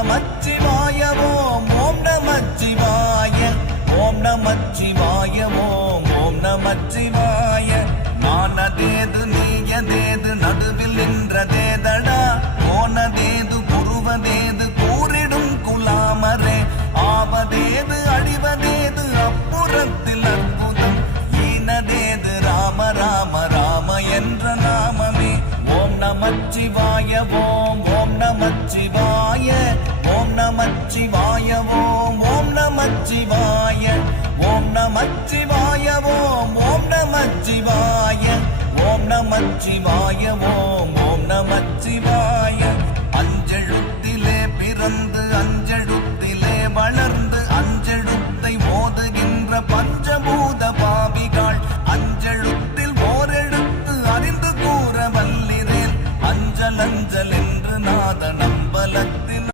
நமச்சிவாய ஓம் ஓம் நமச்சிவாய ஓம் நமச்சிவாய ஓம் நமச்சிவாய நானதேது நீயதேது நடுவில் நின்றதேதடா போனதேது புருவதேது கூறிடும் குலாமரே ஆவதேது அழிவதேது அப்புறத்தில் அற்புதம் ஈனதேது ராம ராம ராம என்ற நாமமே ஓம் நமச்சிவாய ஓம் நமச்சிவாய ஓம் நமச்சிவாய ஓம் நமச்சிவாய ஓம் நமச்சிவாய ஓம் நமச்சிவாய ஓம் நமச்சிவாய ஓம் நமச்சிவாய அஞ்செழுத்திலே பிறந்து அஞ்செழு